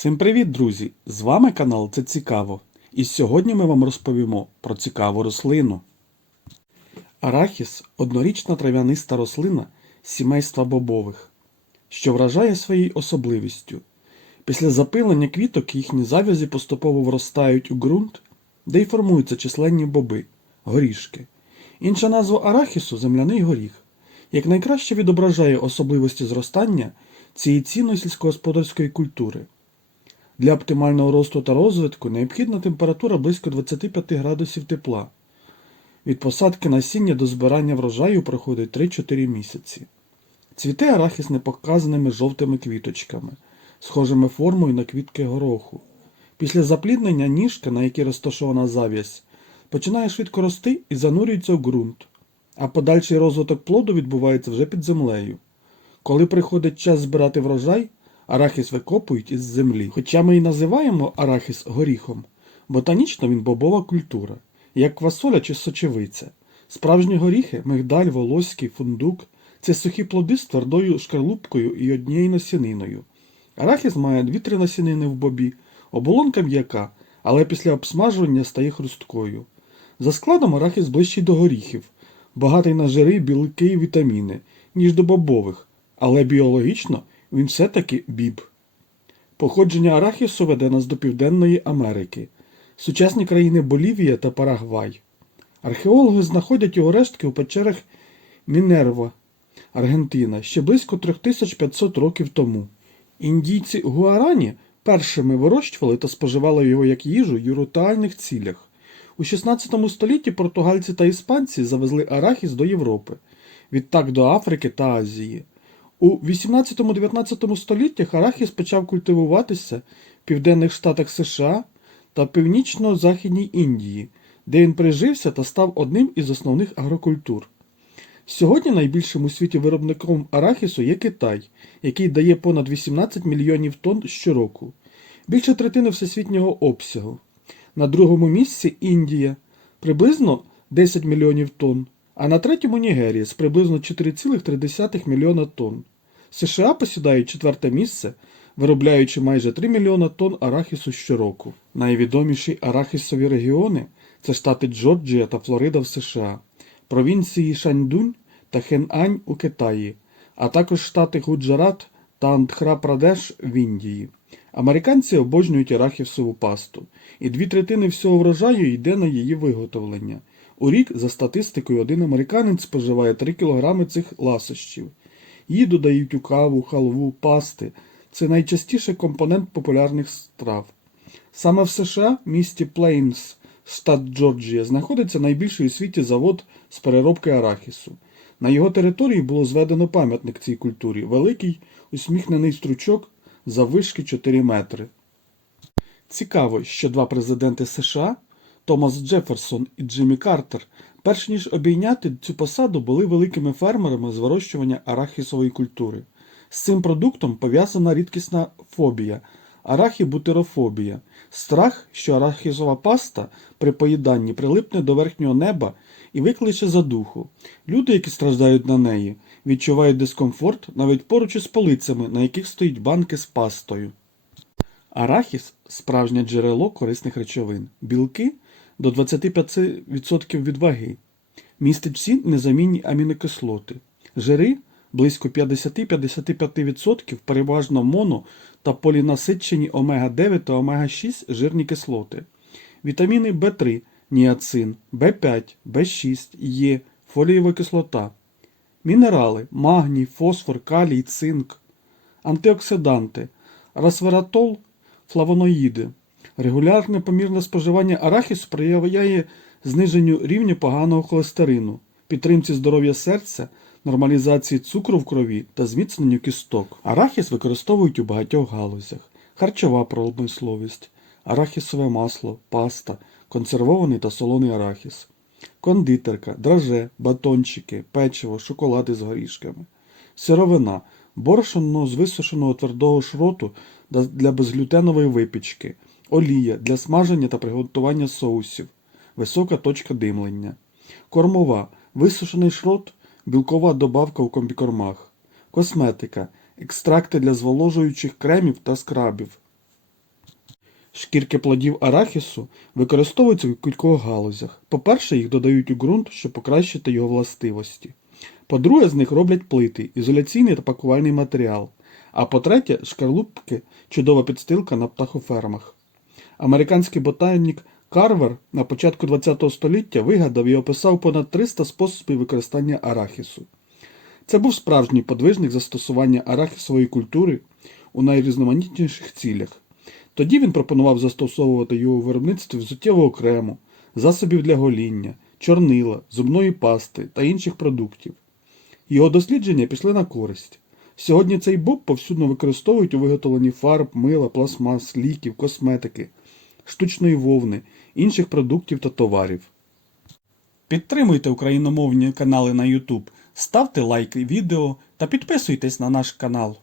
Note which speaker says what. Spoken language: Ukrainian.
Speaker 1: Всім привіт, друзі! З вами канал Це Цікаво. І сьогодні ми вам розповімо про цікаву рослину. Арахіс однорічна трав'яниста рослина сімейства бобових, що вражає своєю особливістю. Після запилення квіток їхні завязі поступово вростають у ґрунт, де й формуються численні боби горішки. Інша назва арахісу земляний горіх, як найкраще відображає особливості зростання цієї цінної сільськогосподарської культури. Для оптимального росту та розвитку необхідна температура близько 25 градусів тепла. Від посадки насіння до збирання врожаю проходить 3-4 місяці. Цвіте арахіс непоказаними жовтими квіточками, схожими формою на квітки гороху. Після запліднення ніжка, на якій розташована зав'язь, починає швидко рости і занурюється в ґрунт, а подальший розвиток плоду відбувається вже під землею. Коли приходить час збирати врожай, арахіс викопують із землі. Хоча ми і називаємо арахіс горіхом, ботанічно він бобова культура, як квасоля чи сочевиця. Справжні горіхи, мигдаль, волоський, фундук це сухі плоди з твердою шкарлупкою і однією насіниною. Арахіс має дві-три насінини в бобі, оболонка м'яка, але після обсмажування стає хрусткою. За складом арахіс ближчий до горіхів, багатий на жири, білки і вітаміни, ніж до бобових, але біологічно він все-таки біб. Походження арахісу веде нас до Південної Америки, сучасні країни Болівія та Парагвай. Археологи знаходять його рештки у печерах Мінерва, Аргентина, ще близько 3500 років тому. Індійці Гуарані першими вирощували та споживали його як їжу в юрутальних цілях. У 16 столітті португальці та іспанці завезли арахіс до Європи, відтак до Африки та Азії. У 18-19 століттях арахіс почав культивуватися в південних штатах США та північно-західній Індії, де він прижився та став одним із основних агрокультур. Сьогодні найбільшим у світі виробником арахісу є Китай, який дає понад 18 мільйонів тонн щороку, більше третини всесвітнього обсягу. На другому місці Індія приблизно 10 мільйонів тонн, а на третьому Нігерія з приблизно 4,3 мільйона тонн. США посідають четверте місце, виробляючи майже 3 мільйона тонн арахісу щороку. Найвідоміші арахісові регіони це штати Джорджія та Флорида в США, провінції Шаньдунь та Хенань у Китаї, а також штати Гуджарат та Андхра-Прадеш в Індії. Американці обожнюють арахісову пасту, і дві третини всього врожаю йде на її виготовлення. У рік, за статистикою, один американець споживає 3 кг цих ласощів. Її додають у каву, халву, пасти. Це найчастіший компонент популярних страв. Саме в США, місті Плейнс, штат Джорджія, знаходиться найбільший у світі завод з переробки арахісу. На його території було зведено пам'ятник цій культурі великий усміхнений стручок заввишки 4 метри. Цікаво, що два президенти США Томас Джеферсон і Джиммі Картер, перш ніж обійняти цю посаду, були великими фермерами з вирощування арахісової культури. З цим продуктом пов'язана рідкісна фобія арахібутерофобія страх, що арахісова паста при поїданні прилипне до верхнього неба і викличе задуху. Люди, які страждають на неї, відчувають дискомфорт навіть поруч із полицями, на яких стоїть банки з пастою. Арахіс справжнє джерело корисних речовин, білки до 25% від ваги, містить всі незамінні амінокислоти, жири близько 50-55% переважно моно та полінасичені омега-9 та омега-6 жирні кислоти, вітаміни В3, ніацин, В5, В6, Е, фолієва кислота, мінерали, магній, фосфор, калій, цинк, антиоксиданти, расвератол, флавоноїди. Регулярне помірне споживання арахісу сприяє зниженню рівня поганого холестерину, підтримці здоров'я серця, нормалізації цукру в крові та зміцненню кісток. Арахіс використовують у багатьох галузях: харчова промисловість, арахісове масло, паста, консервований та солоний арахіс, кондитерка, драже, батончики, печиво, шоколади з горішками, сировина, борошно з висушеного твердого шроту для безглютенової випічки, олія для смаження та приготування соусів, висока точка димлення, кормова, висушений шрот, білкова добавка у комбікормах, косметика, екстракти для зволожуючих кремів та скрабів, Шкірки плодів арахісу використовуються у кількох галузях. По-перше, їх додають у ґрунт, щоб покращити його властивості. По-друге, з них роблять плити, ізоляційний та пакувальний матеріал. А по-третє, шкарлупки чудова підстилка на птахофермах. Американський ботанік Карвер на початку ХХ століття вигадав і описав понад 300 способів використання арахісу. Це був справжній подвижник застосування арахісової культури у найрізноманітніших цілях. Тоді він пропонував застосовувати його у виробництві взуттєвого крему, засобів для гоління, чорнила, зубної пасти та інших продуктів. Його дослідження пішли на користь. Сьогодні цей боб повсюдно використовують у виготовленні фарб, мила, пластмас, ліків, косметики, штучної вовни, інших продуктів та товарів. Підтримуйте україномовні канали на YouTube, ставте лайки відео та підписуйтесь на наш канал.